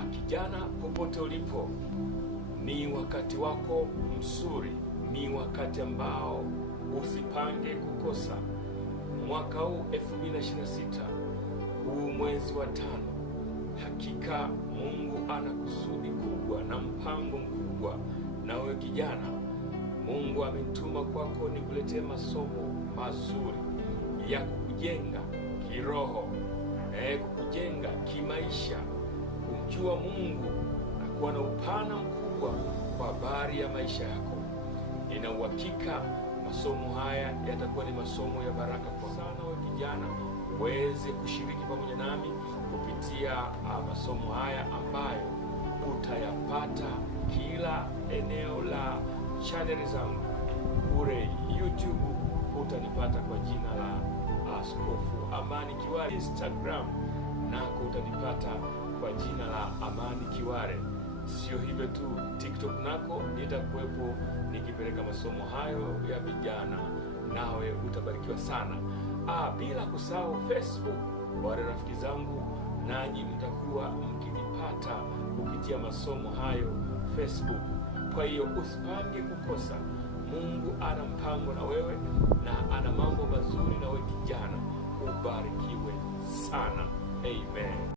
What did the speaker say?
Kijana popote ulipo, ni wakati wako mzuri, ni wakati ambao usipange kukosa. Mwaka huu 2026, huu mwezi wa 5, hakika Mungu ana kusudi kubwa na mpango mkubwa na wewe kijana. Mungu amenituma kwako nikuletee masomo mazuri ya kukujenga kiroho, kukujenga kimaisha, kumjua Mungu na kuwa na upana mkubwa kwa habari ya maisha yako. Nina uhakika masomo haya yatakuwa ni masomo ya baraka kwa sana wewe kijana, uweze kushiriki pamoja nami kupitia masomo haya ambayo utayapata kila eneo la channel zangu. Kule YouTube utanipata kwa jina la Askofu Amani Kiware. Instagram nako utanipata kwa jina la Amani Kiware. Sio hivyo tu, TikTok nako nitakuwepo nikipeleka masomo hayo ya vijana, nawe utabarikiwa sana. Bila kusahau Facebook, wale rafiki zangu, nanyi mtakuwa mkinipata kupitia masomo hayo Facebook. Kwa hiyo usipange kukosa. Mungu ana mpango na wewe na ana mambo mazuri na wewe kijana. Ubarikiwe sana. Amen.